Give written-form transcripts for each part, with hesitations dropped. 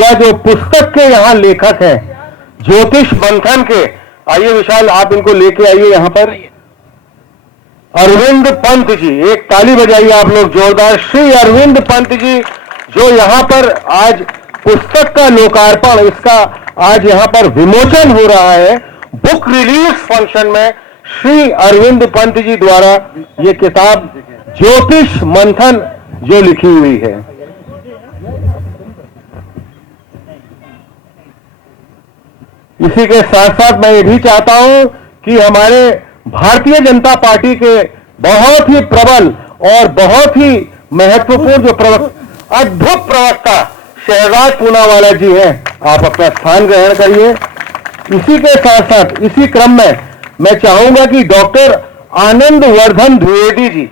चाहूंगा जो पुस्तक के यहाँ लेखक हैं, ज्योतिष मंथन के, आइए विशाल आप इनको लेके आइए यहाँ पर, अरविंद पंत जी, एक ताली बजाइए आप लोग जोरदार। श्री अरविंद पंत जी जो यहाँ पर आज पुस्तक का लोकार्पण, इसका आज यहाँ पर विमोचन हो रहा है बुक रिलीज फंक्शन में, श्री अरविंद पंत जी द्वारा ये किताब ज्योतिष मंथन जो लिखी हुई है। इसी के साथ साथ मैं ये भी चाहता हूं कि हमारे भारतीय जनता पार्टी के बहुत ही प्रबल और बहुत ही महत्वपूर्ण जो अद्भुत प्रवक्ता शहजाद पूनावाला जी हैं, आप अपना स्थान ग्रहण करिए। इसी के साथ साथ इसी क्रम में मैं चाहूंगा कि डॉक्टर आनंद वर्धन द्विवेदी जी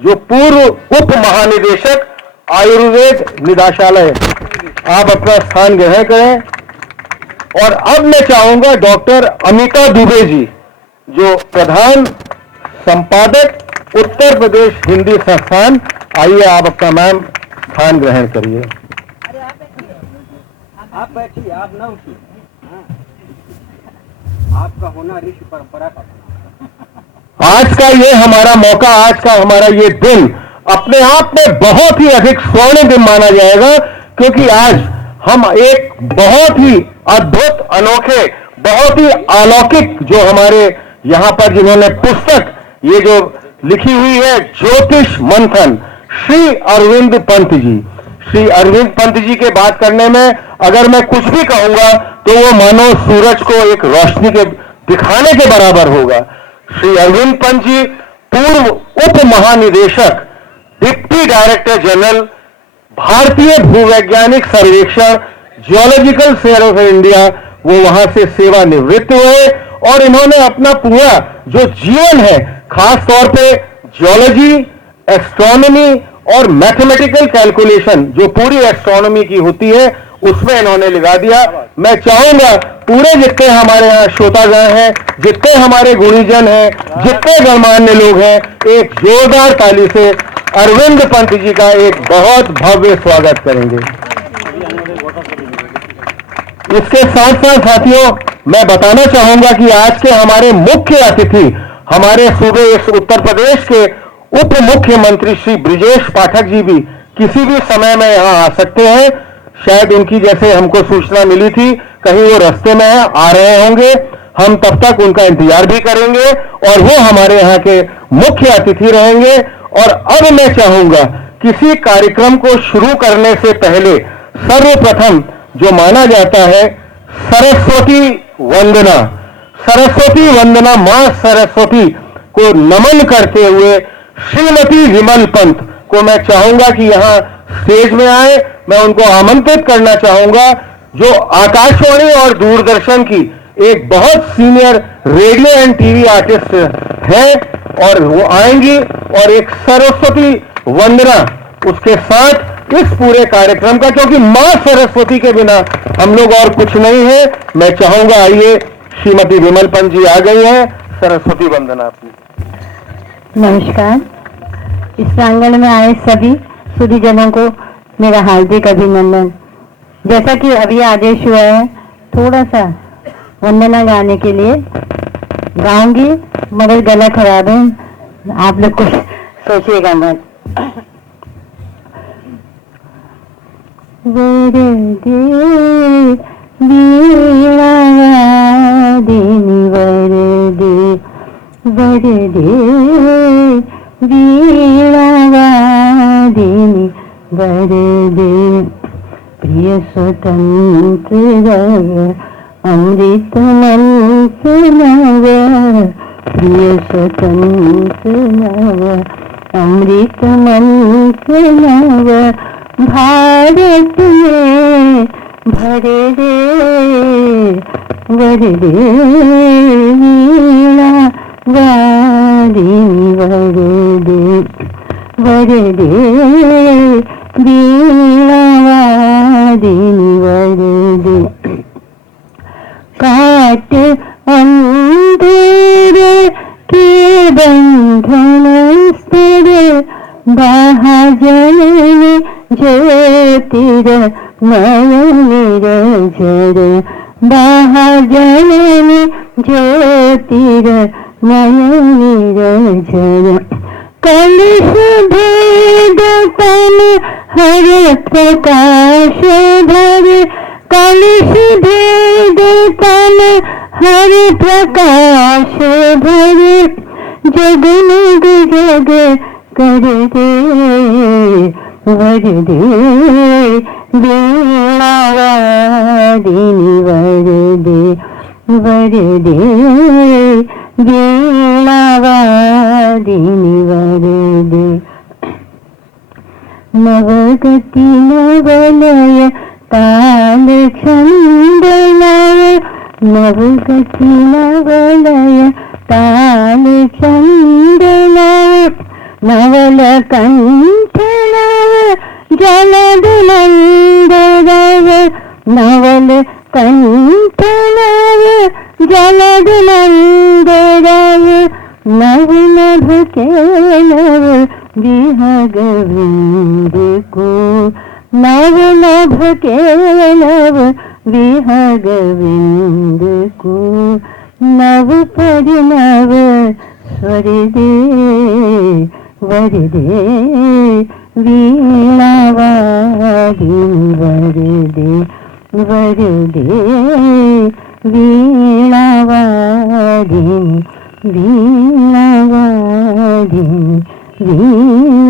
जो पूर्व उप महानिदेशक आयुर्वेद निदेशालय, आप अपना स्थान ग्रहण करें। और अब मैं चाहूंगा डॉक्टर अमिता दुबे जी जो प्रधान संपादक उत्तर प्रदेश हिंदी संस्थान, आइए आप अपना मैम स्थान ग्रहण करिए। आप बैठिए, आप न उठिए, आपका होना ऋषि परंपरा का। आज का ये हमारा मौका, आज का हमारा ये दिन अपने आप में बहुत ही अधिक स्वर्ण दिन माना जाएगा, क्योंकि आज हम एक बहुत ही अद्भुत, अनोखे, बहुत ही अलौकिक जो हमारे यहां पर जिन्होंने पुस्तक ये जो लिखी हुई है ज्योतिष मंथन, श्री अरविंद पंत जी, श्री अरविंद पंत जी के बात करने में अगर मैं कुछ भी कहूंगा तो वो मानो सूरज को एक रोशनी के दिखाने के बराबर होगा। श्री अरविंद पंत जी पूर्व उप महानिदेशक, डिप्टी डायरेक्टर जनरल, भारतीय भूवैज्ञानिक सर्वेक्षण, जियोलॉजिकल सर्वे ऑफ इंडिया, वो वहां से सेवानिवृत्त हुए और इन्होंने अपना पूरा जो जीवन है खास तौर पे जियोलॉजी, एस्ट्रोनॉमी और मैथमेटिकल कैलकुलेशन जो पूरी एस्ट्रोनॉमी की होती है उसमें इन्होंने लगा दिया। मैं चाहूंगा पूरे जितने हमारे यहाँ श्रोतागण हैं, जितने हमारे गुणीजन हैं, जितने गणमान्य लोग हैं, एक जोरदार ताली से अरविंद पंत जी का एक बहुत भव्य स्वागत करेंगे। इसके साथ साथ साथियों मैं बताना चाहूंगा कि आज के हमारे मुख्य अतिथि हमारे सूबे इस उत्तर प्रदेश के उप मुख्यमंत्री श्री ब्रिजेश पाठक जी भी किसी भी समय में यहां आ सकते हैं। शायद उनकी जैसे हमको सूचना मिली थी कहीं वो रास्ते में आ रहे होंगे, हम तब तक उनका इंतजार भी करेंगे और वो हमारे यहाँ के मुख्य अतिथि रहेंगे। और अब मैं चाहूंगा किसी कार्यक्रम को शुरू करने से पहले सर्वप्रथम जो माना जाता है सरस्वती वंदना, सरस्वती वंदना, मां सरस्वती को नमन करते हुए श्रीमती विमल पंत को मैं चाहूंगा कि यहां स्टेज में आए। मैं उनको आमंत्रित करना चाहूंगा जो आकाशवाणी और दूरदर्शन की एक बहुत senior radio and TV artist हैं और वो आएंगी और एक सरस्वती वंदना उसके साथ इस पूरे कार्यक्रम का, क्योंकि मां सरस्वती के बिना हम लोग और कुछ नहीं है। मैं चाहूंगा आइए श्रीमती विमल पंत जी आ गई हैं, सरस्वती वंदना अपनी। नमस्कार। इस प्रांगण में आए सभी सुधीजनों को मेरा हार्दिक अभिनंदन। जैसा कि अभी आदेश हुआ है थोड़ा सा वंदना गाने के लिए गाऊंगी, मगर गला खराब है, आप लोग कुछ सोचिएगा मत। वरदे वीणावादिनी वरदे, वरदे वीणावादिनी वरदे, प्रिय स्वतंत्र अमृत मंत्र नव, प्रिय स्वतंत्र नव अमृत मंत्र नव, भारत में भरे दे वरदे वीणा वादिनी वरदे, वरदे वीणा वादिनी वरदे, काट अंधेरे के बंधन स्थिर, महाजन ज्योतिर नयन निरझर महाजननी ज्योतिर नयन निरझर कलश भेद तन हर प्रकाश भर कलश भेद तन हर प्रकाश भर जगमग जग कर दे वर दे वीणावादिनी वर दे वीणावादिनी वर दे नवगति नवलय ताल छंद नव नवगति नवलय ताल छंद नव नवल कंठ नव जलद नंद रव नवल कंठ नव जलद नंद रव नव नभ के नव विहग विंद को नव नभ के नव विहग विंद को नव पर नव स्वर दे वर दे वीणावादिनी वर दे वीणावादिनी वीणावादिनी वीणावादिनी।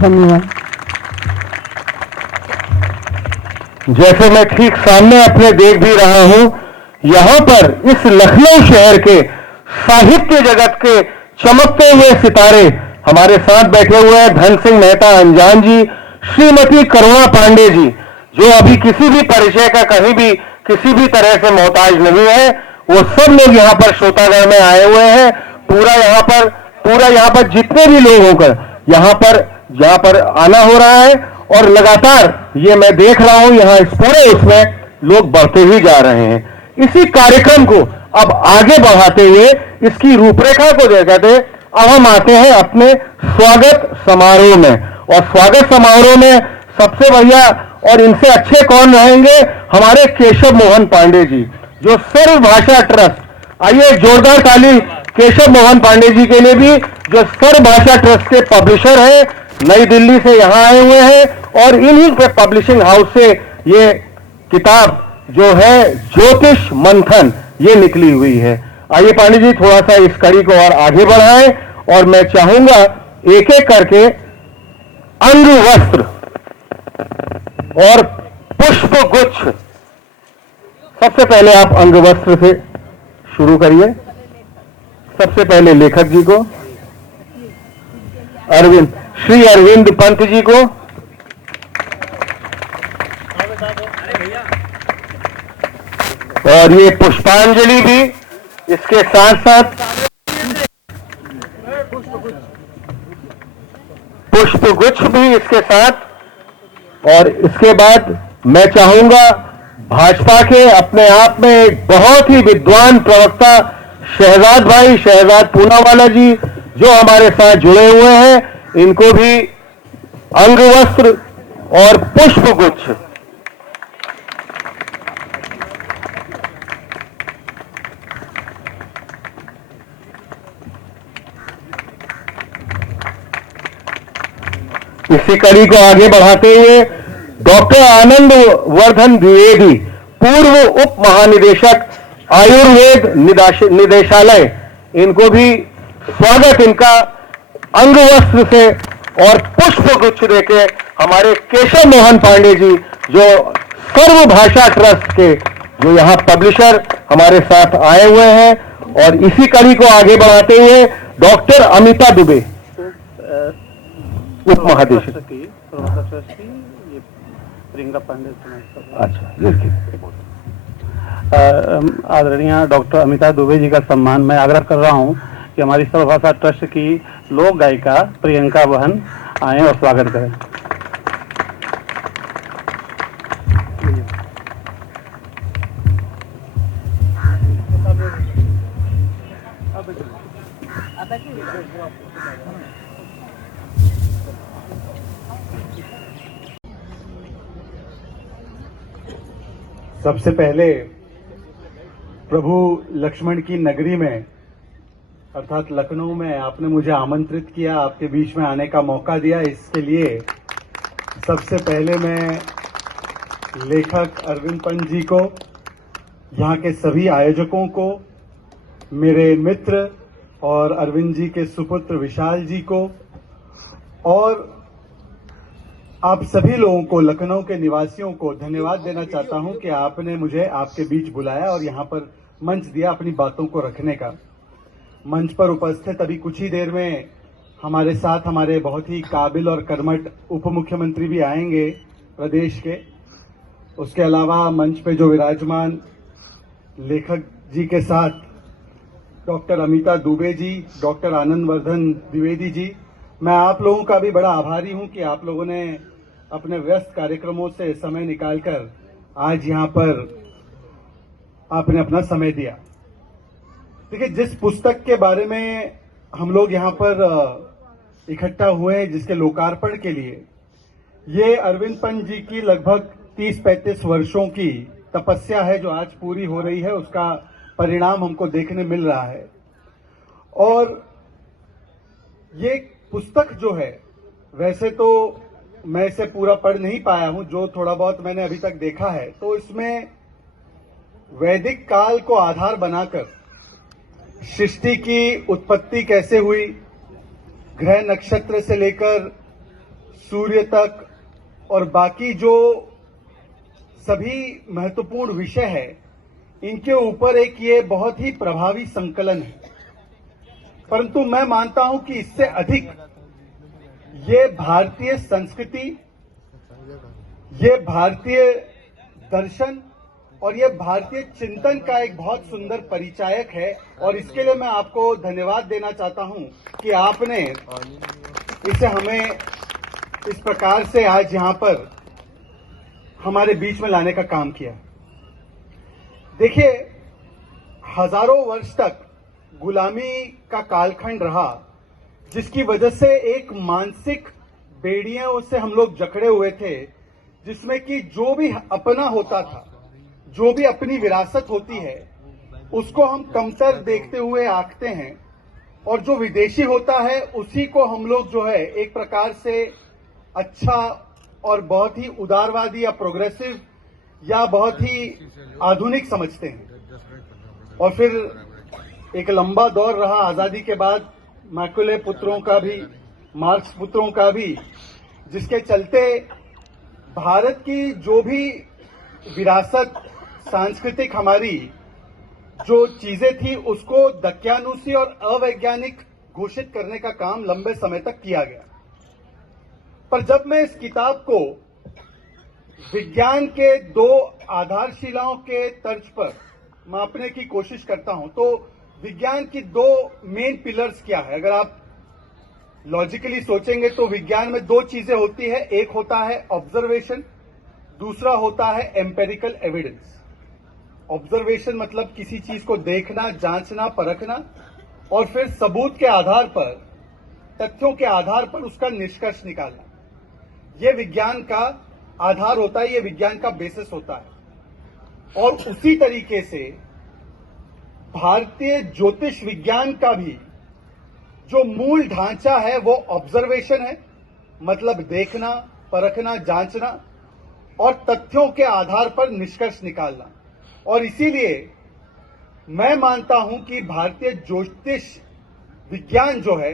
धन्यवाद। जैसे मैं ठीक सामने अपने देख भी रहा हूं, यहां पर इस लखनऊ शहर के साहित्य जगत के चमकते हुए सितारे हमारे साथ बैठे हुए हैं। धन सिंह मेहता अंजान जी, श्रीमती करुणा पांडे जी, जो अभी किसी भी परिचय का कहीं भी किसी भी तरह से मोहताज नहीं है। वो सब लोग यहाँ पर श्रोतागण में आए हुए हैं। पूरा यहाँ पर जितने भी लोग होकर यहाँ पर आना हो रहा है और लगातार ये मैं देख रहा हूं यहाँ इस पूरे उसमें लोग बढ़ते ही जा रहे हैं। इसी कार्यक्रम को अब आगे बढ़ाते हुए इसकी रूपरेखा को देखते अब हम आते हैं अपने स्वागत समारोह में। और स्वागत समारोह में सबसे बढ़िया और इनसे अच्छे कौन रहेंगे, हमारे केशव मोहन पांडे जी, जो सर्व भाषा ट्रस्ट, आइए जोरदार ताली केशव मोहन पांडे जी के लिए भी, जो सर्व भाषा ट्रस्ट के पब्लिशर हैं, नई दिल्ली से यहाँ आए हुए हैं और इन्हीं के पब्लिशिंग हाउस से ये किताब जो है ज्योतिष मंथन ये निकली हुई है। आइए पांडे जी थोड़ा सा इस कड़ी को और आगे बढ़ाएं और मैं चाहूंगा एक एक करके अंग वस्त्र और पुष्प गुच्छ, सबसे पहले आप अंग वस्त्र से शुरू करिए। सबसे पहले लेखक जी को, श्री अरविंद पंत जी को, और ये पुष्पांजलि भी इसके साथ साथ पुष्पगुच्छ भी इसके साथ। और इसके बाद मैं चाहूंगा भाजपा के अपने आप में एक बहुत ही विद्वान प्रवक्ता शहजाद पूनावाला जी जो हमारे साथ जुड़े हुए हैं, इनको भी अंग वस्त्र और पुष्पगुच्छ। इसी कड़ी को आगे बढ़ाते हुए डॉक्टर आनंद वर्धन द्विवेदी, पूर्व उप महानिदेशक आयुर्वेद निदेशालय, इनको भी स्वागत इनका अंग वस्त्र से और पुष्प गुच्छ देके हमारे केशव मोहन पांडे जी जो सर्व भाषा ट्रस्ट के जो यहाँ पब्लिशर हमारे साथ आए हुए हैं। और इसी कड़ी को आगे बढ़ाते हुए डॉक्टर अमिता दुबे, उप महानिदेशक। अच्छा, आदरणीय डॉक्टर अमिता दुबे जी का सम्मान मैं आग्रह कर रहा हूं कि हमारी सर्वभाषा ट्रस्ट की लोक गायिका प्रियंका बहन आए और स्वागत करें। सबसे पहले प्रभु लक्ष्मण की नगरी में अर्थात लखनऊ में आपने मुझे आमंत्रित किया, आपके बीच में आने का मौका दिया, इसके लिए सबसे पहले मैं लेखक अरविंद पंत जी को, यहाँ के सभी आयोजकों को, मेरे मित्र और अरविंद जी के सुपुत्र विशाल जी को और आप सभी लोगों को, लखनऊ के निवासियों को धन्यवाद देना चाहता हूं कि आपने मुझे आपके बीच बुलाया और यहां पर मंच दिया अपनी बातों को रखने का। मंच पर उपस्थित अभी कुछ ही देर में हमारे साथ हमारे बहुत ही काबिल और कर्मठ उप मुख्यमंत्री भी आएंगे प्रदेश के। उसके अलावा मंच पे जो विराजमान लेखक जी के साथ डॉक्टर अमिता दुबे जी, डॉक्टर आनंद वर्धन द्विवेदी जी, मैं आप लोगों का भी बड़ा आभारी हूं कि आप लोगों ने अपने व्यस्त कार्यक्रमों से समय निकालकर आज यहां पर आपने अपना समय दिया। देखिए, जिस पुस्तक के बारे में हम लोग यहां पर इकट्ठा हुए हैं, जिसके लोकार्पण के लिए, ये अरविंद पंत जी की लगभग 30-35 वर्षों की तपस्या है जो आज पूरी हो रही है, उसका परिणाम हमको देखने मिल रहा है। और ये पुस्तक जो है, वैसे तो मैं इसे पूरा पढ़ नहीं पाया हूं, जो थोड़ा बहुत मैंने अभी तक देखा है, तो इसमें वैदिक काल को आधार बनाकर सृष्टि की उत्पत्ति कैसे हुई, ग्रह नक्षत्र से लेकर सूर्य तक और बाकी जो सभी महत्वपूर्ण विषय है, इनके ऊपर एक ये बहुत ही प्रभावी संकलन है। परंतु मैं मानता हूं कि इससे अधिक ये भारतीय संस्कृति, ये भारतीय दर्शन और ये भारतीय चिंतन का एक बहुत सुंदर परिचायक है। और इसके लिए मैं आपको धन्यवाद देना चाहता हूं कि आपने इसे हमें इस प्रकार से आज यहां पर हमारे बीच में लाने का काम किया। देखिए, हजारों वर्ष तक गुलामी का कालखंड रहा, जिसकी वजह से एक मानसिक बेड़ियों से हम लोग जकड़े हुए थे, जिसमें कि जो भी अपना होता था, जो भी अपनी विरासत होती है, उसको हम कमतर देखते हुए आंकते हैं, और जो विदेशी होता है उसी को हम लोग जो है एक प्रकार से अच्छा और बहुत ही उदारवादी या प्रोग्रेसिव या बहुत ही आधुनिक समझते हैं। और फिर एक लंबा दौर रहा आजादी के बाद मैकुले पुत्रों का भी, मार्क्स पुत्रों का भी, जिसके चलते भारत की जो भी विरासत सांस्कृतिक हमारी जो चीजें थी, उसको दक्यानुसी और अवैज्ञानिक घोषित करने का काम लंबे समय तक किया गया। पर जब मैं इस किताब को विज्ञान के दो आधारशिलाओं के तर्ज पर मापने की कोशिश करता हूं, तो विज्ञान की दो मेन पिलर्स क्या है, अगर आप लॉजिकली सोचेंगे तो विज्ञान में दो चीजें होती है। एक होता है ऑब्जर्वेशन, दूसरा होता है एम्पेरिकल एविडेंस। ऑब्जर्वेशन मतलब किसी चीज को देखना, जांचना, परखना और फिर सबूत के आधार पर, तथ्यों के आधार पर उसका निष्कर्ष निकालना। यह विज्ञान का आधार होता है, यह विज्ञान का बेसिस होता है। और उसी तरीके से भारतीय ज्योतिष विज्ञान का भी जो मूल ढांचा है वो ऑब्जर्वेशन है, मतलब देखना, परखना, जांचना और तथ्यों के आधार पर निष्कर्ष निकालना। और इसीलिए मैं मानता हूं कि भारतीय ज्योतिष विज्ञान जो है,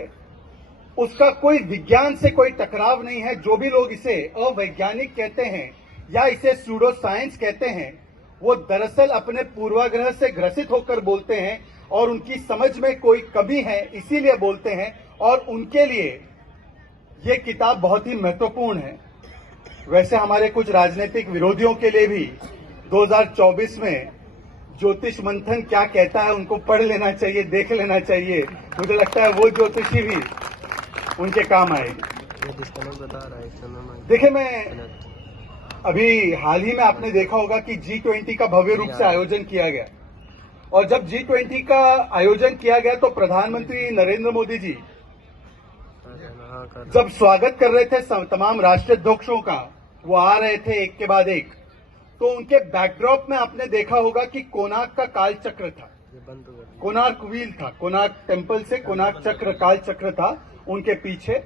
उसका कोई विज्ञान से कोई टकराव नहीं है। जो भी लोग इसे अवैज्ञानिक कहते हैं या इसे सूडो साइंस कहते हैं, वो दरअसल अपने पूर्वाग्रह से ग्रसित होकर बोलते हैं और उनकी समझ में कोई कमी है, इसीलिए बोलते हैं। और उनके लिए ये किताब बहुत ही महत्वपूर्ण है। वैसे हमारे कुछ राजनीतिक विरोधियों के लिए भी 2024 में ज्योतिष मंथन क्या कहता है उनको पढ़ लेना चाहिए, देख लेना चाहिए। मुझे लगता है वो ज्योतिषी भी उनके काम आएगी। देखिए, मैं अभी हाल ही में आपने देखा होगा कि G20 का भव्य रूप से आयोजन किया गया। और जब G20 का आयोजन किया गया तो प्रधानमंत्री नरेंद्र मोदी जी जब स्वागत कर रहे थे तमाम राष्ट्राध्यक्षों का, वो आ रहे थे एक के बाद एक, तो उनके बैकड्रॉप में आपने देखा होगा कि कोणार्क का काल चक्र था, कोणार्क व्हील था, कोणार्क टेम्पल से कोणार्क चक्र, काल चक्र था उनके पीछे।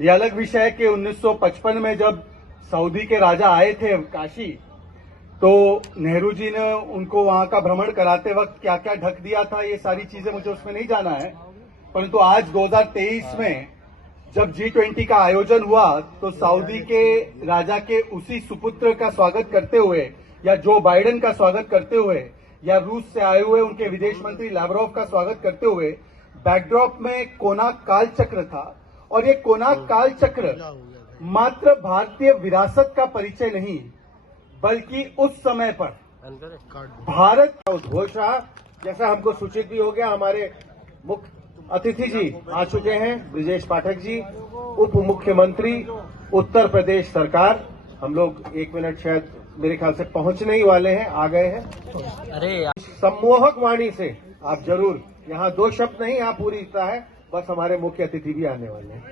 ये अलग विषय है कि 1955 में जब सऊदी के राजा आए थे काशी, तो नेहरू जी ने उनको वहां का भ्रमण कराते वक्त क्या क्या ढक दिया था, ये सारी चीजें मुझे उसमें नहीं जाना है। परंतु आज 2023 में जब G20 का आयोजन हुआ तो सऊदी के राजा के उसी सुपुत्र का स्वागत करते हुए या जो बाइडेन का स्वागत करते हुए या रूस से आए हुए उनके विदेश मंत्री लावरोव का स्वागत करते हुए बैकड्रॉप में कोणार्क काल चक्र था। और ये कोणार्क काल चक्र मात्र भारतीय विरासत का परिचय नहीं, बल्कि उस समय पर भारत का उद्घोष रहा। जैसा हमको सूचित भी हो गया, हमारे मुख्य अतिथि जी आ चुके हैं, ब्रिजेश पाठक जी, उप मुख्यमंत्री उत्तर प्रदेश सरकार। हम लोग 1 मिनट शायद मेरे ख्याल से पहुंचने ही वाले हैं, आ गए हैं। अरे सम्मोहक वाणी से आप जरूर, यहाँ 2 शब्द नहीं, यहाँ पूरी इतना है, बस हमारे मुख्य अतिथि भी आने वाले हैं।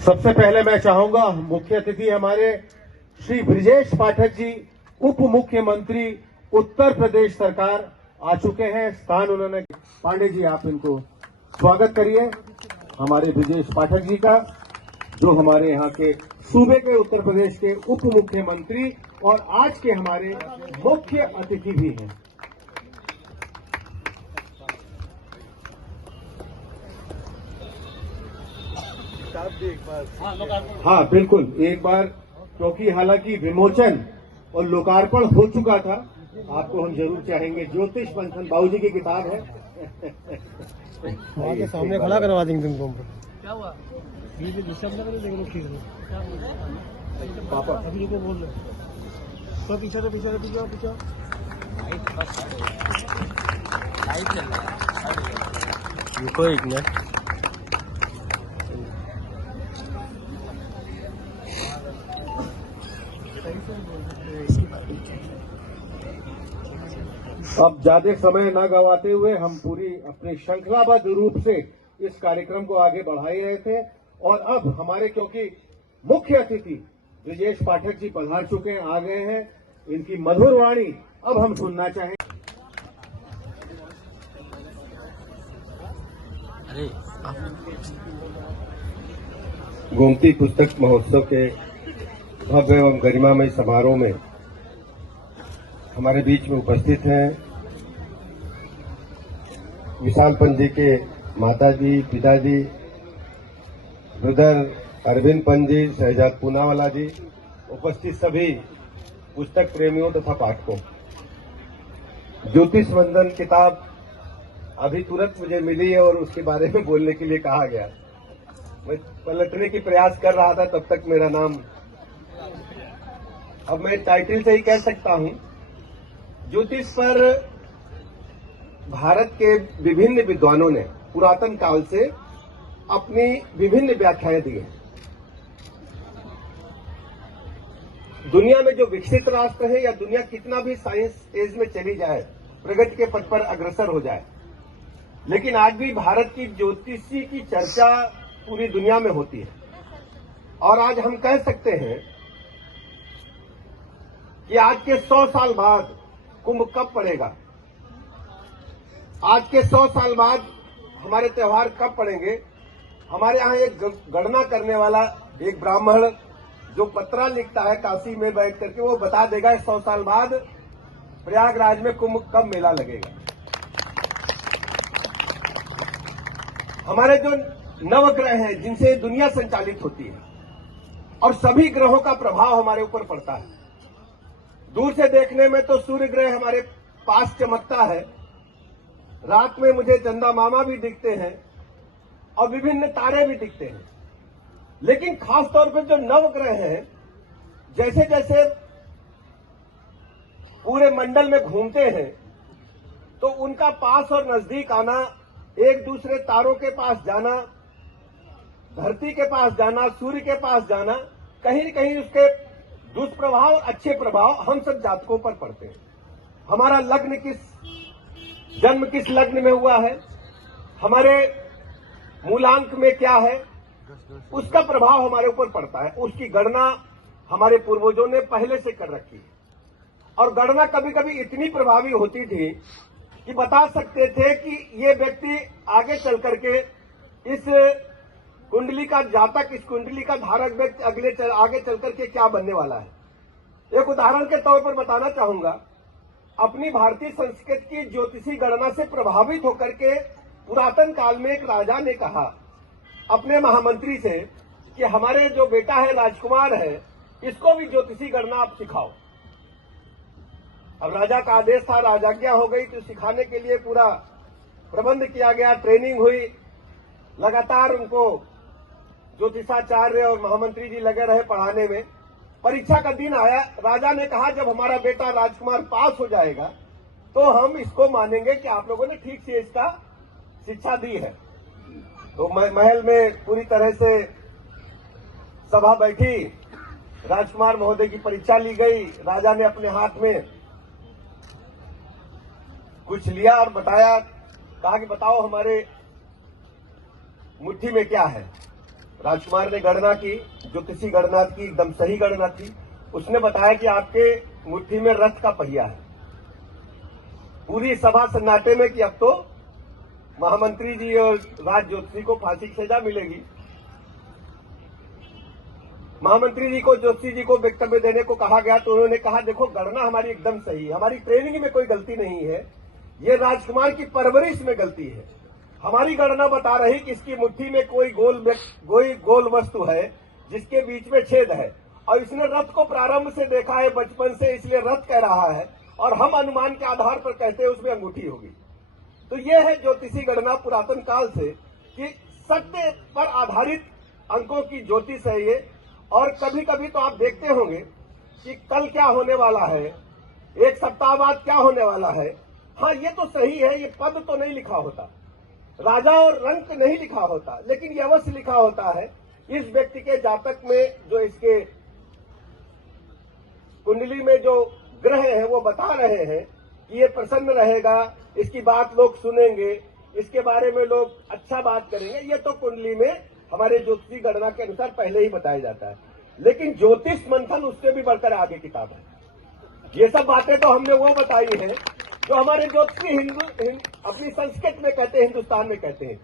सबसे पहले मैं चाहूंगा मुख्य अतिथि हमारे श्री ब्रिजेश पाठक जी, उप मुख्यमंत्री उत्तर प्रदेश सरकार आ चुके हैं। स्थान उन्होंने, पांडे जी आप इनको स्वागत करिए हमारे ब्रिजेश पाठक जी का, जो हमारे यहाँ के सूबे के उत्तर प्रदेश के उप मुख्यमंत्री और आज के हमारे मुख्य अतिथि भी हैं। हाँ बिल्कुल, एक बार, क्योंकि हालांकि विमोचन और लोकार्पण हो चुका था, आपको हम जरूर चाहेंगे। ज्योतिष मंथन बाबूजी की किताब है, वहाँ के सामने खड़ा करवा देंगे तुमको। क्या हुआ? पापा अभी को बोल रहे तो पीछे लाइट चल रहा है। रुको एक मिनट। अब ज्यादा समय न गवाते हुए हम पूरी अपनी श्रृंखलाबद्ध रूप से इस कार्यक्रम को आगे बढ़ा ही रहे थे। और अब हमारे, क्योंकि मुख्य अतिथि ब्रिजेश पाठक जी पधार चुके हैं, आ गए हैं, इनकी मधुर वाणी अब हम सुनना चाहें। अरे गोमती पुस्तक महोत्सव के भव्य एवं गरिमामय समारोह में हमारे बीच में उपस्थित हैं विशाल पंत जी के माताजी, पिताजी, ब्रदर अरविंद पंत जी, शहजाद पूनावाला जी, उपस्थित सभी पुस्तक प्रेमियों तथा पाठकों। ज्योतिष मंथन किताब अभी तुरंत मुझे मिली है और उसके बारे में बोलने के लिए कहा गया। मैं पलटने की प्रयास कर रहा था, तब तक मेरा नाम, अब मैं टाइटल से ही कह सकता हूं, ज्योतिष पर भारत के विभिन्न विद्वानों ने पुरातन काल से अपनी विभिन्न व्याख्याएं दी हैं। दुनिया में जो विकसित राष्ट्र है या दुनिया कितना भी साइंस एज में चली जाए, प्रगति के पथ पर अग्रसर हो जाए, लेकिन आज भी भारत की ज्योतिषी की चर्चा पूरी दुनिया में होती है। और आज हम कह सकते हैं कि आज के 100 साल बाद कुंभ कब पड़ेगा, आज के 100 साल बाद हमारे त्योहार कब पड़ेंगे। हमारे यहाँ एक गणना करने वाला एक ब्राह्मण जो पत्रा लिखता है काशी में बैठ करके, वो बता देगा 100 साल बाद प्रयागराज में कुंभ कब मेला लगेगा। हमारे जो नवग्रह हैं जिनसे दुनिया संचालित होती है और सभी ग्रहों का प्रभाव हमारे ऊपर पड़ता है। दूर से देखने में तो सूर्य ग्रह हमारे पास चमकता है, रात में मुझे चंदा मामा भी दिखते हैं और विभिन्न तारे भी दिखते हैं। लेकिन खास तौर पर जो नवग्रह हैं, जैसे जैसे पूरे मंडल में घूमते हैं तो उनका पास और नजदीक आना, एक दूसरे तारों के पास जाना, धरती के पास जाना, सूर्य के पास जाना, कहीं न कहीं उसके दुष्प्रभाव और अच्छे प्रभाव हम सब जातकों पर पड़ते हैं। हमारा लग्न जन्म किस लग्न में हुआ है, हमारे मूलांक में क्या है, उसका प्रभाव हमारे ऊपर पड़ता है। उसकी गणना हमारे पूर्वजों ने पहले से कर रखी है और गणना कभी कभी इतनी प्रभावी होती थी कि बता सकते थे कि ये व्यक्ति आगे चल करके इस कुंडली का जातक, इस कुंडली का धारक व्यक्ति आगे चल करके क्या बनने वाला है। एक उदाहरण के तौर पर बताना चाहूंगा, अपनी भारतीय संस्कृति की ज्योतिषी गणना से प्रभावित होकर के पुरातन काल में एक राजा ने कहा अपने महामंत्री से कि हमारे जो बेटा है, राजकुमार है, इसको भी ज्योतिषी गणना आप सिखाओ। अब राजा का आदेश था, राजाज्ञा हो गई, तो सिखाने के लिए पूरा प्रबंध किया गया, ट्रेनिंग हुई, लगातार उनको ज्योतिषाचार्य और महामंत्री जी लगे रहे पढ़ाने में। परीक्षा का दिन आया, राजा ने कहा जब हमारा बेटा राजकुमार पास हो जाएगा तो हम इसको मानेंगे कि आप लोगों ने ठीक से इसका शिक्षा दी है। तो महल में पूरी तरह से सभा बैठी, राजकुमार महोदय की परीक्षा ली गई। राजा ने अपने हाथ में कुछ लिया और बताया, कहा कि बताओ हमारे मुट्ठी में क्या है। राजकुमार ने गणना की, ज्योतिषी गणना की, एकदम सही गणना थी। उसने बताया कि आपके मुट्ठी में रथ का पहिया है। पूरी सभा सन्नाटे में कि अब तो महामंत्री जी और राज ज्योतिषी को फांसी की सजा मिलेगी। महामंत्री जी को, ज्योतिषी जी को वक्तव्य देने को कहा गया तो उन्होंने कहा देखो गणना हमारी एकदम सही है, हमारी ट्रेनिंग में कोई गलती नहीं है, ये राजकुमार की परवरिश में गलती है। हमारी गणना बता रही कि इसकी मुट्ठी में कोई गोल वस्तु है जिसके बीच में छेद है और इसने रथ को प्रारंभ से देखा है बचपन से, इसलिए रथ कह रहा है और हम अनुमान के आधार पर कहते हैं उसमें अंगूठी होगी। तो यह है ज्योतिषी गणना पुरातन काल से कि सत्य पर आधारित अंकों की ज्योतिष है ये। और कभी कभी तो आप देखते होंगे कि कल क्या होने वाला है, एक सप्ताह बाद क्या होने वाला है। हाँ, ये तो सही है, ये पद तो नहीं लिखा होता, राजा और रंक नहीं लिखा होता, लेकिन ये अवश्य लिखा होता है इस व्यक्ति के जातक में, जो इसके कुंडली में जो ग्रह हैं वो बता रहे हैं कि ये प्रसन्न रहेगा, इसकी बात लोग सुनेंगे, इसके बारे में लोग अच्छा बात करेंगे। ये तो कुंडली में हमारे ज्योतिषी गणना के अनुसार पहले ही बताया जाता है। लेकिन ज्योतिष मंथन उससे भी बढ़कर आगे किताब है। ये सब बातें तो हमने वो बताई हैं जो हमारे ज्योतिषी अपनी संस्कृत में कहते हैं, हिंदुस्तान में कहते हैं।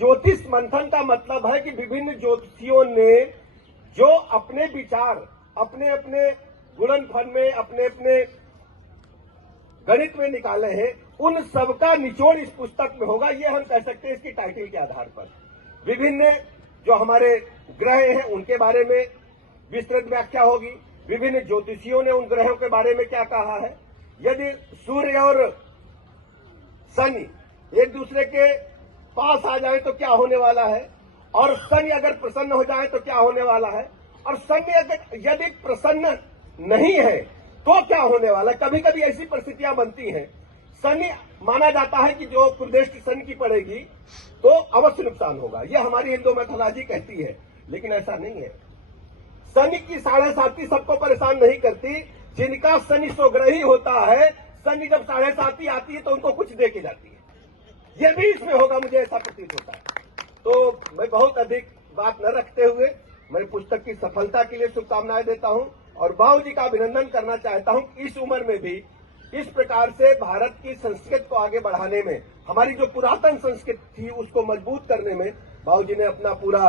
ज्योतिष मंथन का मतलब है कि विभिन्न ज्योतिषियों ने जो अपने विचार अपने अपने गुणनफल में, अपने अपने गणित में निकाले हैं, उन सबका निचोड़ इस पुस्तक में होगा। ये हम कह सकते हैं इसकी टाइटल के आधार पर। विभिन्न जो हमारे ग्रह हैं उनके बारे में विस्तृत व्याख्या होगी, विभिन्न ज्योतिषियों ने उन ग्रहों के बारे में क्या कहा है। यदि सूर्य और शनि एक दूसरे के पास आ जाए तो क्या होने वाला है, और शनि अगर प्रसन्न हो जाए तो क्या होने वाला है, और शनि अगर यदि प्रसन्न नहीं है तो क्या होने वाला है। कभी कभी ऐसी परिस्थितियां बनती हैं, शनि माना जाता है कि जो प्रदेश की शनि की पड़ेगी तो अवश्य नुकसान होगा, यह हमारी हिंदू मैथोलॉजी कहती है, लेकिन ऐसा नहीं है। शनि की 7.5 सबको परेशान नहीं करती, जिनका शनि स्वग्रही होता है, शनि जब 7.5 आती है तो उनको कुछ दे के जाती है। यह भी इसमें होगा, मुझे ऐसा प्रतीत होता है। तो मैं बहुत अधिक बात न रखते हुए मैं पुस्तक की सफलता के लिए शुभकामनाएं देता हूं और बाबू जी का अभिनंदन करना चाहता हूं। इस उम्र में भी इस प्रकार से भारत की संस्कृति को आगे बढ़ाने में, हमारी जो पुरातन संस्कृति थी उसको मजबूत करने में बाबू जी ने अपना पूरा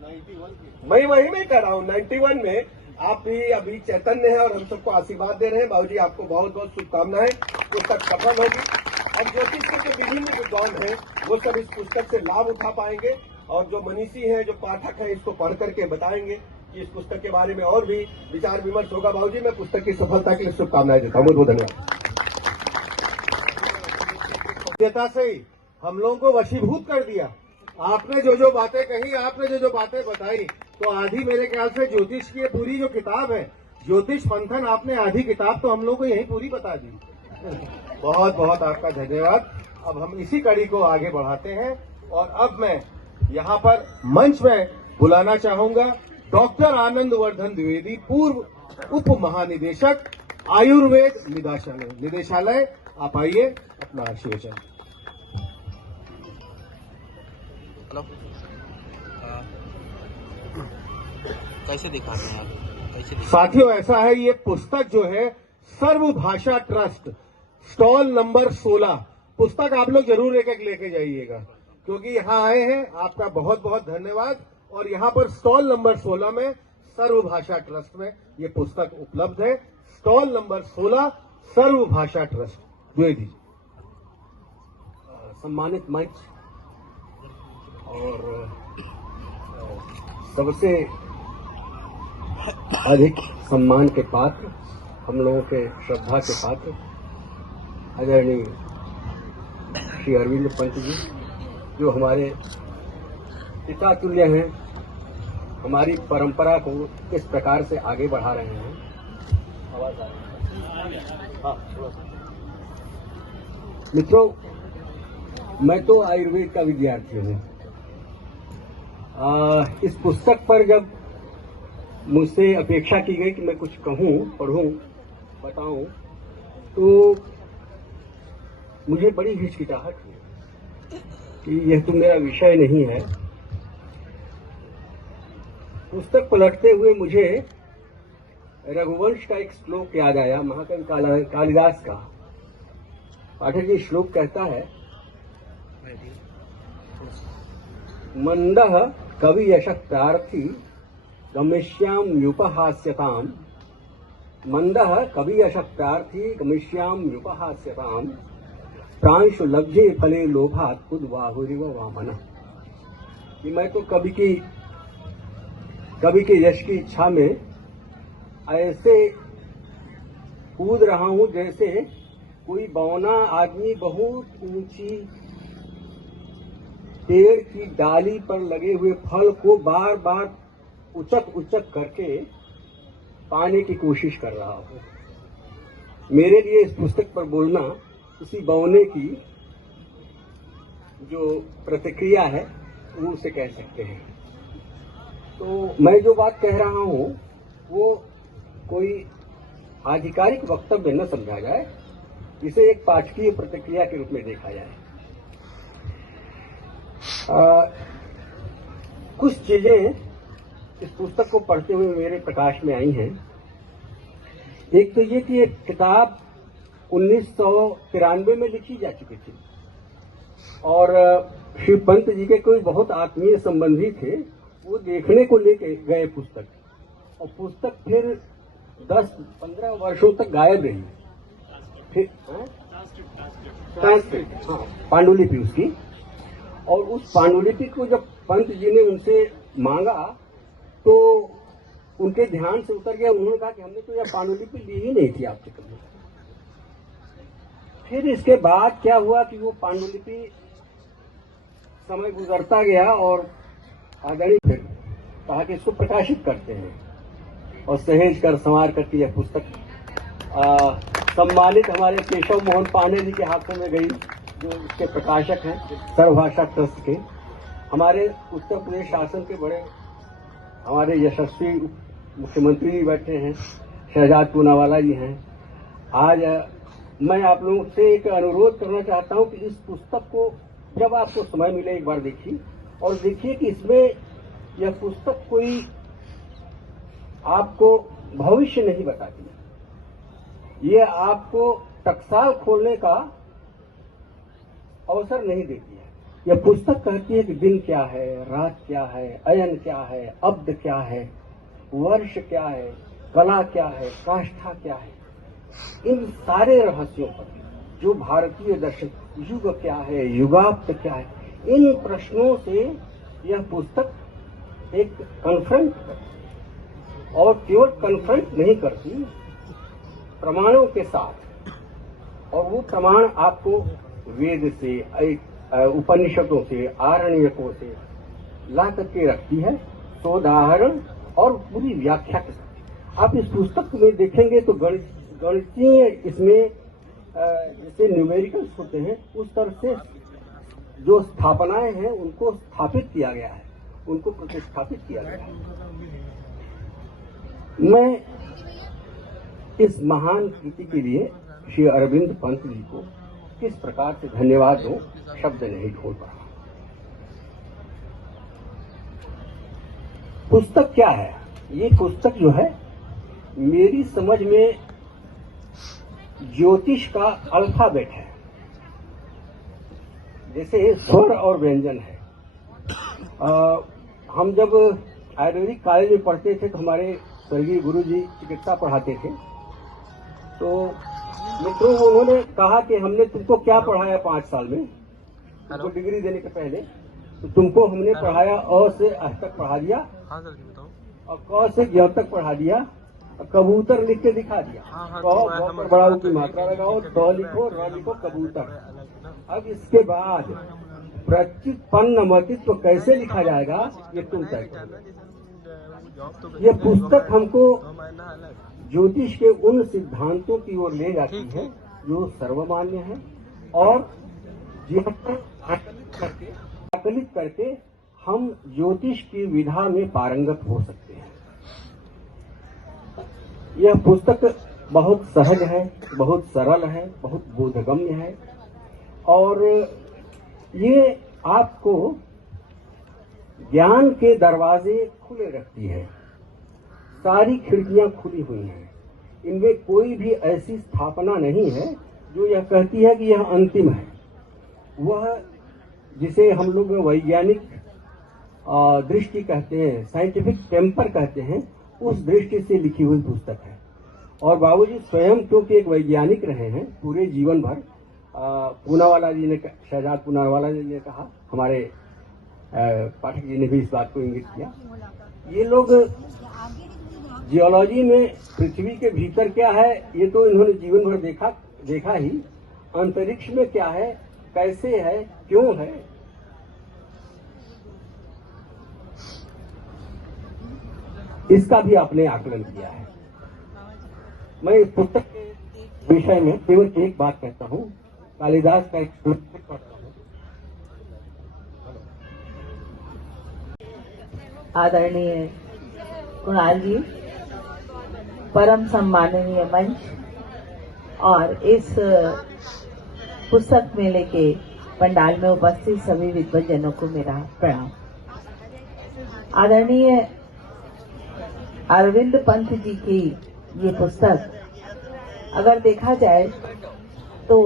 91 वही में कह रहा हूं 91 में आप भी अभी चैतन्य है और हम सबको आशीर्वाद दे रहे हैं। बाबू जी आपको बहुत बहुत शुभकामनाएं, पुस्तक सफल होगी और ज्योतिष के जो विभिन्न विद्वान हैं वो सब इस पुस्तक से लाभ उठा पाएंगे और जो मनीषी हैं, जो पाठक हैं, इसको पढ़ करके बताएंगे कि इस पुस्तक के बारे में और भी विचार विमर्श होगा। बाबू जी मैं पुस्तक की सफलता के लिए शुभकामनाएं देता हूँ। बहुत बहुत धन्यवाद। से ही हम लोगों को वशीभूत कर दिया। आपने जो जो बातें कही, आपने जो जो बातें बताई, तो आधी मेरे ख्याल से ज्योतिष की पूरी जो किताब है ज्योतिष मंथन आपने आधी किताब तो हम लोग को यही पूरी बता दी। बहुत बहुत आपका धन्यवाद। अब हम इसी कड़ी को आगे बढ़ाते हैं और अब मैं यहाँ पर मंच में बुलाना चाहूंगा डॉक्टर आनंद वर्धन द्विवेदी, पूर्व उप महानिदेशक आयुर्वेद निदेशालय। आप आइए, अपना आशीर्वचन। कैसे दिखा रहे हैं आप? कैसे दिखा? साथियों, ऐसा है, ये पुस्तक जो है सर्वभाषा ट्रस्ट स्टॉल नंबर 16 पुस्तक आप लोग जरूर एक एक लेके जाइएगा, क्योंकि यहाँ आए हैं। आपका बहुत बहुत धन्यवाद। और यहाँ पर स्टॉल नंबर 16 में सर्वभाषा ट्रस्ट में ये पुस्तक उपलब्ध है। Stall number 16 Sarvabhasha trust. Dwivedi सम्मानित मंच और सबसे अधिक सम्मान के पात्र, हम लोगों के श्रद्धा के पात्र आदरणीय श्री अरविंद पंत जी, जो हमारे पिता तुल्य हैं, हमारी परंपरा को इस प्रकार से आगे बढ़ा रहे हैं। मित्रों, मैं तो आयुर्वेद का विद्यार्थी हूँ। इस पुस्तक पर जब मुझसे अपेक्षा की गई कि मैं कुछ कहूँ, पढ़ूँ, बताऊँ, तो मुझे बड़ी हिचकिचाहट हुई कि यह तो मेरा विषय नहीं है। पुस्तक पलटते हुए मुझे रघुवंश का एक श्लोक याद आया, महाकवि कालिदास का। पाठक जी, श्लोक कहता है, मंदः कवि यशक्तार्थी गमिष्याम युपहास्यताम, मंदः कवि यशक्तार्थी गमिष्याम युपहास्यताम, प्रांशु लब्धे फले लोभात उद्बाहुरिव वामनः। कि मैं तो कवि के यश की इच्छा में ऐसे कूद रहा हूं जैसे कोई बौना आदमी बहुत ऊंची पेड़ की डाली पर लगे हुए फल को बार बार उचक उचक करके पाने की कोशिश कर रहा हो। मेरे लिए इस पुस्तक पर बोलना उसी बौने की जो प्रतिक्रिया है वो उसे कह सकते हैं। तो मैं जो बात कह रहा हूं वो कोई आधिकारिक वक्तव्य न समझा जाए, इसे एक पाठकीय प्रतिक्रिया के रूप में देखा जाए। कुछ चीजें इस पुस्तक को पढ़ते हुए मेरे प्रकाश में आई हैं। एक तो ये कि ये किताब 1993 में लिखी जा चुकी थी और श्री पंत जी के कोई बहुत आत्मीय संबंधी थे, वो देखने को लेके गए पुस्तक, और पुस्तक फिर 10-15 वर्षों तक गायब रही। फिर ट्रांसक्रिप्ट, हाँ, पांडुलिपि उसकी। और उस पांडुलिपि को जब पंत जी ने उनसे मांगा तो उनके ध्यान से उतर गया। उन्होंने कहा कि हमने तो यह पांडुलिपि ली ही नहीं थी आपसे कभी। फिर इसके बाद क्या हुआ कि वो पांडुलिपि समय गुजरता गया और आदरणीय फिर कहा कि इसको प्रकाशित करते हैं, और सहेज कर संवार करके यह पुस्तक सम्मानित हमारे केशव मोहन पांडे जी के हाथों में गई, जो इसके प्रकाशक हैं सर्वभाषा ट्रस्ट के। हमारे उत्तर प्रदेश शासन के बड़े हमारे यशस्वी मुख्यमंत्री बैठे हैं, शहजाद पूनावाला जी हैं। आज मैं आप लोगों से एक अनुरोध करना चाहता हूं कि इस पुस्तक को जब आपको समय मिले एक बार देखिए, और देखिए कि इसमें यह पुस्तक कोई आपको भविष्य नहीं बताती, ये आपको टकसाल खोलने का अवसर नहीं देती है। यह पुस्तक कहती है कि दिन क्या है, रात क्या है, अयन क्या है, अब्द क्या है, वर्ष क्या है, कला क्या है, काष्ठा क्या है, इन सारे रहस्यों पर जो भारतीय दर्शन, युग क्या है, युगाप्त क्या है, इन प्रश्नों से यह पुस्तक एक कन्फ्रंट करती, और केवल कन्फ्रंट नहीं करती, प्रमाणों के साथ। और वो प्रमाण आपको वेद से, उपनिषदों से, आरण्यकों से ला करके रखती है, सोदाहरण और पूरी व्याख्या के साथ। आप इस पुस्तक में देखेंगे तो गणितीय इसमें जैसे न्यूमेरिकल्स होते हैं उस तरह से जो स्थापनाएं हैं उनको स्थापित किया गया है, उनको प्रतिस्थापित किया गया है। मैं इस महान कृति के लिए श्री अरविंद पंत जी को किस प्रकार से धन्यवाद दूं, शब्द नहीं ढूंढ पा रहा। पुस्तक क्या है? ये पुस्तक जो है मेरी समझ में ज्योतिष का अल्फाबेट है, जैसे स्वर और व्यंजन है। हम जब आयुर्वेदिक कॉलेज में पढ़ते थे तो हमारे स्वर्गीय गुरु जी चिकित्सा पढ़ाते थे, तो मित्रों उन्होंने कहा कि हमने तुमको क्या पढ़ाया 5 साल में, तुमको डिग्री देने के पहले तो तुमको हमने पढ़ाया अ से अ तक पढ़ा दिया और क से ज्ञ तक पढ़ा दिया और कबूतर लिख के दिखा दिया। क पर बड़ा की मात्रा लगाओ, द लिखो, र लिखो, कबूतर। अब इसके बाद प्रत्युत्पन्न मतित्व कैसे लिखा जाएगा ये तुम तय करो। ये पुस्तक हमको ज्योतिष के उन सिद्धांतों की ओर ले जाती है जो सर्वमान्य है और आकलित करके हम ज्योतिष की विधा में पारंगत हो सकते हैं। यह पुस्तक बहुत सहज है, बहुत सरल है, बहुत बोधगम्य है और ये आपको ज्ञान के दरवाजे खुले रखती है। सारी खिड़कियां खुली हुई हैं, इनमें कोई भी ऐसी स्थापना नहीं है जो यह कहती है कि यह अंतिम है। वह जिसे हम लोग वैज्ञानिक दृष्टि कहते हैं, साइंटिफिक टेम्पर कहते हैं, उस दृष्टि से लिखी हुई पुस्तक है। और बाबूजी स्वयं क्योंकि एक वैज्ञानिक रहे हैं पूरे जीवन भर, पूनावाला जी ने, शहजाद पूनावाला जी ने कहा, हमारे पाठक जी ने भी इस बात को इंगित किया। ये लोग जियोलॉजी में पृथ्वी के भीतर क्या है ये तो इन्होंने जीवन भर देखा ही, अंतरिक्ष में क्या है, कैसे है, क्यों है, इसका भी आपने आकलन किया है। मैं इस पुस्तक के विषय में केवल एक बात कहता हूं, कालिदास का एक पुस्तक पढ़ता हूं। आदरणीय कुणाल जी, परम सम्माननीय मंच और इस पुस्तक मेले के पंडाल में उपस्थित सभी विद्वज्जनों को मेरा प्रणाम। आदरणीय अरविंद पंत जी की ये पुस्तक अगर देखा जाए तो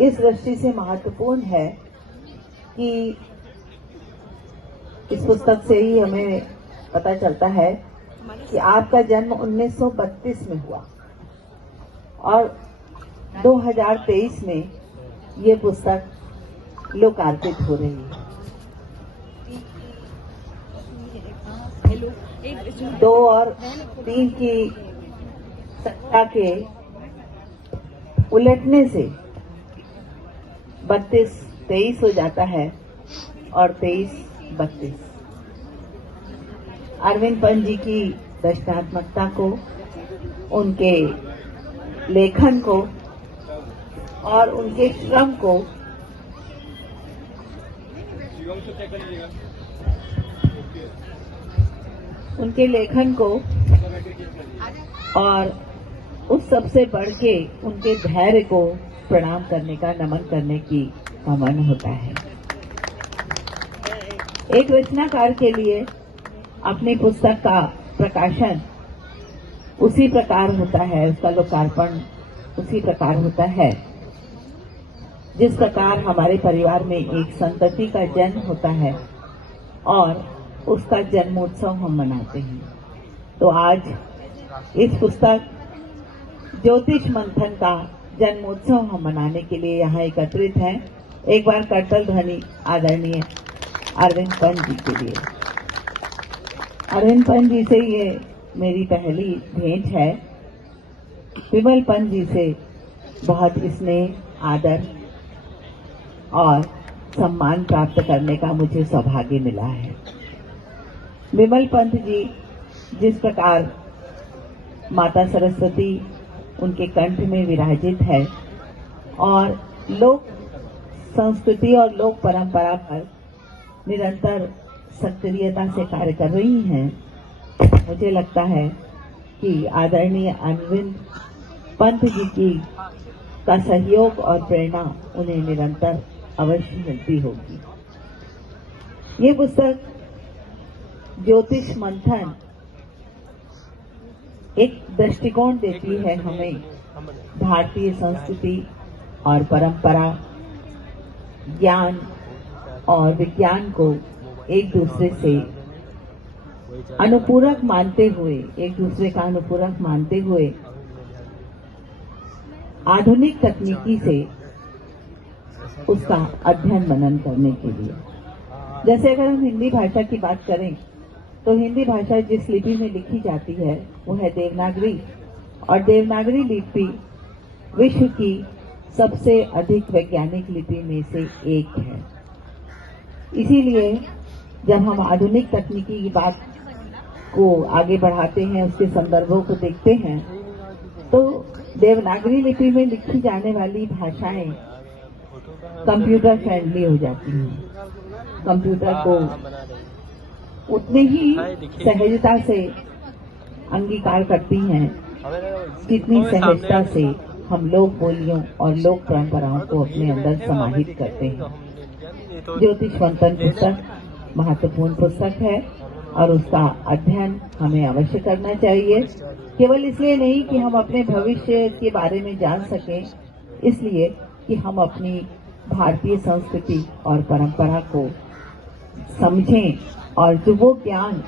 इस दृष्टि से महत्वपूर्ण है कि इस पुस्तक से ही हमें पता चलता है कि आपका जन्म 1932 में हुआ और 2023 में ये पुस्तक लोकार्पित हो रही है। 2 और 3 की संख्या के उलटने से 32-23 हो जाता है और 23-32। अरविंद पंत जी की रचनात्मकता को, उनके लेखन को और उनके श्रम को और उस सबसे बढ़ के उनके धैर्य को प्रणाम करने का, नमन करने की का मन होता है। एक रचनाकार के लिए अपनी पुस्तक का प्रकाशन उसी प्रकार होता है, उसका लोकार्पण उसी प्रकार होता है जिस प्रकार हमारे परिवार में एक संतति का जन्म होता है और उसका जन्मोत्सव हम मनाते हैं। तो आज इस पुस्तक ज्योतिष मंथन का जन्मोत्सव हम मनाने के लिए यहाँ एकत्रित हैं। एक बार करतल ध्वनि आदरणीय अरविंद पंत जी के लिए। अरविंद पंत जी से ये मेरी पहली भेंट है। विमल पंत जी से बहुत स्नेह, आदर और सम्मान प्राप्त करने का मुझे सौभाग्य मिला है। विमल पंत जी जिस प्रकार माता सरस्वती उनके कंठ में विराजित है और लोक संस्कृति और लोक परंपरा पर निरंतर सक्रियता से कार्य कर रही हैं। मुझे लगता है कि आदरणीय अरविंद पंत जी का सहयोग और प्रेरणा उन्हें निरंतर अवश्य मिलती होगी। ये पुस्तक ज्योतिष मंथन एक दृष्टिकोण देती है हमें भारतीय संस्कृति और परंपरा, ज्ञान और विज्ञान को एक दूसरे से अनुपूरक मानते हुए, एक दूसरे का अनुपूरक मानते हुए आधुनिक तकनीकी से उसका अध्ययन मनन करने के लिए। जैसे अगर हम हिंदी भाषा की बात करें तो हिंदी भाषा जिस लिपि में लिखी जाती है वो है देवनागरी, और देवनागरी लिपि विश्व की सबसे अधिक वैज्ञानिक लिपि में से एक है। इसीलिए जब हम आधुनिक तकनीकी की बात को आगे बढ़ाते हैं, उसके संदर्भों को देखते हैं, तो देवनागरी लिपि में लिखी जाने वाली भाषाएं कंप्यूटर फ्रेंडली हो जाती हैं। कंप्यूटर को उतनी ही सहजता से अंगीकार करती हैं जितनी सहजता से हम लोक बोलियों और लोक परंपराओं को अपने अंदर समाहित करते हैं। ज्योतिष मंथन पुस्तक महत्वपूर्ण पुस्तक है और उसका अध्ययन हमें अवश्य करना चाहिए, केवल इसलिए नहीं कि हम अपने भविष्य के बारे में जान सकें, इसलिए कि हम अपनी भारतीय संस्कृति और परंपरा को समझें और जो वो ज्ञान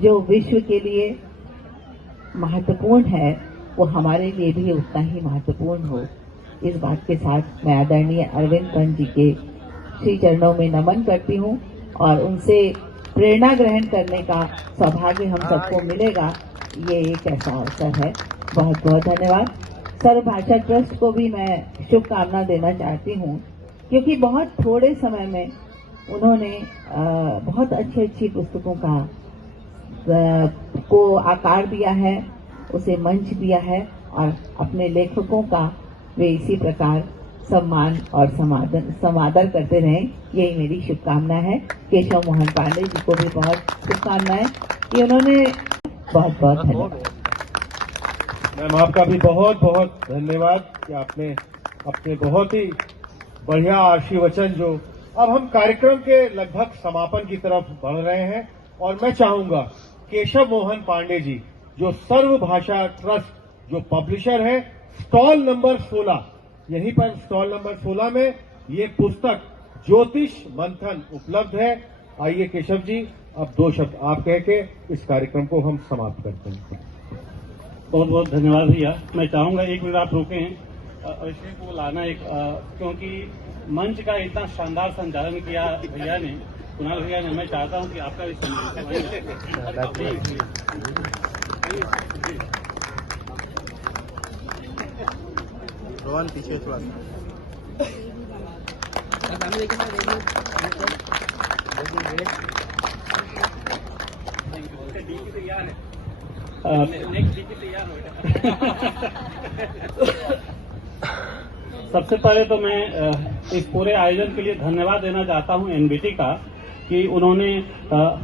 जो विश्व के लिए महत्वपूर्ण है वो हमारे लिए भी उतना ही महत्वपूर्ण हो। इस बात के साथ मैं आदरणीय अरविंद पंत जी के श्री चरणों में नमन करती हूँ और उनसे प्रेरणा ग्रहण करने का सौभाग्य हम सबको मिलेगा, ये एक ऐसा अवसर है। बहुत बहुत धन्यवाद। सर्वभाषा ट्रस्ट को भी मैं शुभकामना देना चाहती हूँ, क्योंकि बहुत थोड़े समय में उन्होंने बहुत अच्छी पुस्तकों को आकार दिया है, उसे मंच दिया है और अपने लेखकों का वे इसी प्रकार सम्मान और समादर करते रहें, यही मेरी शुभकामना है। केशव मोहन पांडे जी को भी बहुत शुभकामनाएं कि उन्होंने बहुत बहुत धन्यवाद। मैम आपका भी बहुत बहुत धन्यवाद कि आपने अपने बहुत ही बढ़िया आशीर्वचन जो। अब हम कार्यक्रम के लगभग समापन की तरफ बढ़ रहे हैं और मैं चाहूंगा केशव मोहन पांडे जी जो सर्वभाषा ट्रस्ट जो पब्लिशर है, स्टॉल नंबर 16, यहीं पर स्टॉल नंबर 16 में ये पुस्तक ज्योतिष मंथन उपलब्ध है। आइए केशव जी, अब 2 शब्द आप कह के इस कार्यक्रम को हम समाप्त करते हैं। बहुत बहुत धन्यवाद भैया। मैं चाहूंगा 1 मिनट आप रुके हैं, विषय को लाना एक, क्योंकि मंच का इतना शानदार संचालन किया भैया ने, कुणाल भैया ने। मैं चाहता हूं कि आपका भी रोहन पीछे थोड़ा सबसे पहले तो मैं इस पूरे आयोजन के लिए धन्यवाद देना चाहता हूं एनबीटी का, कि उन्होंने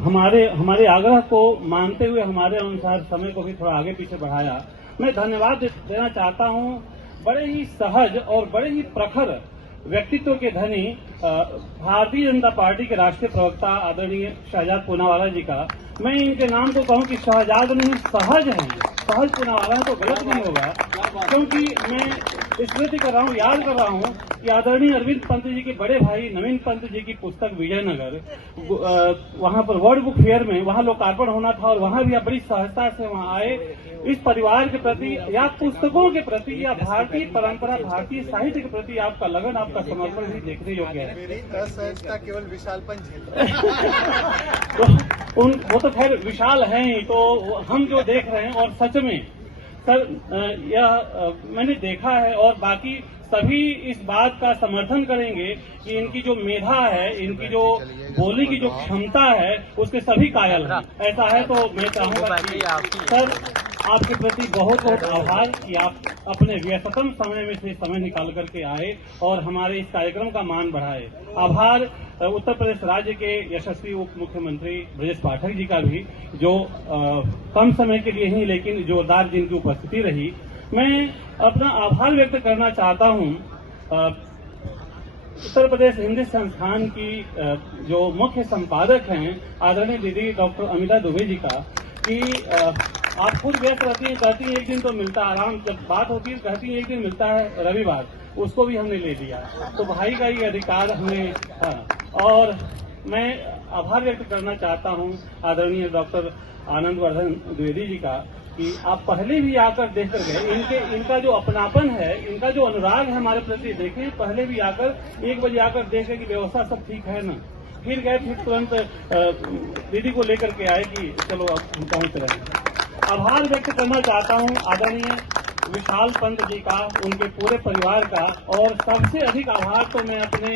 हमारे आग्रह को मानते हुए हमारे अनुसार समय को भी थोड़ा आगे पीछे बढ़ाया। मैं धन्यवाद देना चाहता हूं बड़े ही सहज और बड़े ही प्रखर व्यक्तित्व के धनी भारतीय जनता पार्टी के राष्ट्रीय प्रवक्ता आदरणीय शहजाद पूनावाला जी का। मैं इनके नाम को कहूं कि शहजाद नहीं, सहज हैं, सहज पूनावाला है तो गलत नहीं होगा, क्योंकि मैं स्मृति कर रहा हूं, याद कर रहा हूं कि आदरणीय अरविंद पंत जी के बड़े भाई नवीन पंत जी की पुस्तक विजयनगर, वहां पर वर्ल्ड बुक फेयर में वहां लोकार्पण होना था और वहां भी आप बड़ी सहजता से वहां आए। इस परिवार के प्रति या पुस्तकों के प्रति या भारतीय परंपरा, भारतीय साहित्य के प्रति आपका लगन, आपका समर्पण भी देखने योग्य है। मेरी असहजता केवल विशालपन तो वो तो खैर विशाल हैं ही, तो हम जो देख रहे हैं और सच में सर यह मैंने देखा है और बाकी सभी इस बात का समर्थन करेंगे कि इनकी जो मेधा है, इनकी जो बोलने की जो क्षमता है, उसके सभी कायल हैं। ऐसा है तो मैं चाहूंगा कि सर आपके प्रति बहुत बहुत आभार कि आप अपने व्यस्ततम समय में से समय निकाल करके आए और हमारे इस कार्यक्रम का मान बढ़ाए। आभार उत्तर प्रदेश राज्य के यशस्वी उप मुख्यमंत्री ब्रजेश पाठक जी का भी, जो कम समय के लिए ही लेकिन जोरदार जिनकी उपस्थिति रही। मैं अपना आभार व्यक्त करना चाहता हूं उत्तर प्रदेश हिंदी संस्थान की जो मुख्य संपादक हैं आदरणीय दीदी डॉक्टर अमिता दुबे जी का, कि आप खुद व्यस्त रहती हैं, कहती हैं एक दिन तो मिलता है, आराम जब बात होती है कहती हैं एक दिन मिलता है रविवार, उसको भी हमने ले लिया। तो भाई का ये अधिकार हमें, और मैं आभार व्यक्त करना चाहता हूं आदरणीय डॉक्टर आनंद वर्धन द्विवेदी जी का, कि आप पहले भी आकर देख कर गए। इनका जो अपनापन है, इनका जो अनुराग है हमारे प्रति, देखें पहले भी आकर 1 बजे आकर देखे कि व्यवस्था सब ठीक है ना, फिर गए, फिर तुरंत दीदी को लेकर के आए कि चलो अब हम पहुंच रहे हैं। आभार व्यक्त करना चाहता हूं आदरणीय विशाल पंत जी का, उनके पूरे परिवार का, और सबसे अधिक आभार तो मैं अपने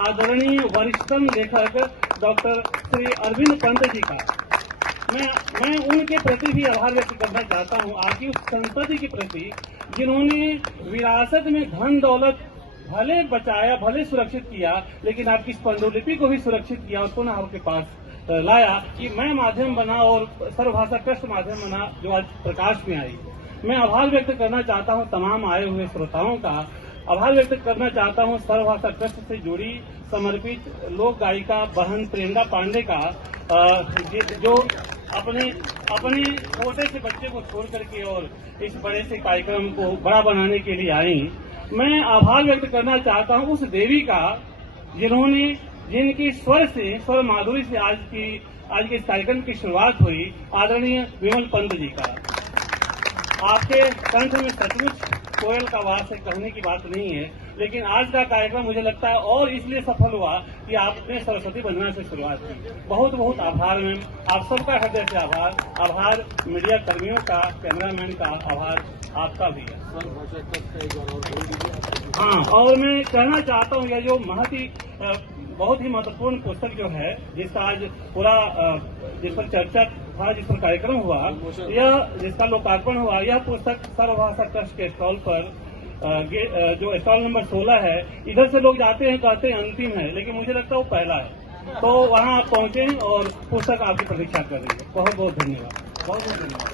आदरणीय वरिष्ठतम लेखक डॉक्टर श्री अरविंद पंत जी का, मैं उनके प्रति भी आभार व्यक्त करना चाहता हूं, आपकी उस संपत्ति के प्रति जिन्होंने विरासत में धन दौलत भले बचाया, भले सुरक्षित किया, लेकिन आपकी इस पांडुलिपि को भी सुरक्षित किया, उसको ना आपके पास लाया कि मैं माध्यम बना और सर्वभाषा ट्रस्ट माध्यम बना जो आज प्रकाश में आई। मैं आभार व्यक्त करना चाहता हूं तमाम आए हुए श्रोताओं का, आभार व्यक्त करना चाहता हूं सर्वभाषा ट्रस्ट से जुड़ी समर्पित लोक गायिका बहन प्रेंदा पांडे का, जो अपने छोटे से बच्चे को छोड़ करके और इस बड़े से कार्यक्रम को बड़ा बनाने के लिए आई। मैं आभार व्यक्त करना चाहता हूं उस देवी का जिनकी स्वर माधुरी से आज के इस कार्यक्रम की शुरुआत हुई, आदरणीय विमल पंत जी का। आपके कंठ में सचमुच कोयल का वास है, कहने की बात नहीं है, लेकिन आज का कार्यक्रम मुझे लगता है और इसलिए सफल हुआ कि आपने सरस्वती वंदना से शुरुआत की। बहुत बहुत आभार मैम, आप सबका हृदय से आभार मीडिया कर्मियों का, कैमरामैन का आभार आपका भी है। हाँ, और मैं कहना चाहता हूँ यह जो बहुत ही महत्वपूर्ण पुस्तक जो है, जिसका आज पूरा जिस पर चर्चा था, जिस पर कार्यक्रम हुआ, यह जिसका लोकार्पण हुआ, यह पुस्तक सर्वभाषा ट्रस्ट के स्टॉल पर जो स्टॉल नंबर 16 है, इधर से लोग जाते हैं कहते हैं अंतिम है, लेकिन मुझे लगता है वो पहला है। तो वहाँ आप पहुंचे और पुस्तक आपकी प्रतीक्षा कर रही है। बहुत बहुत धन्यवाद, बहुत बहुत धन्यवाद।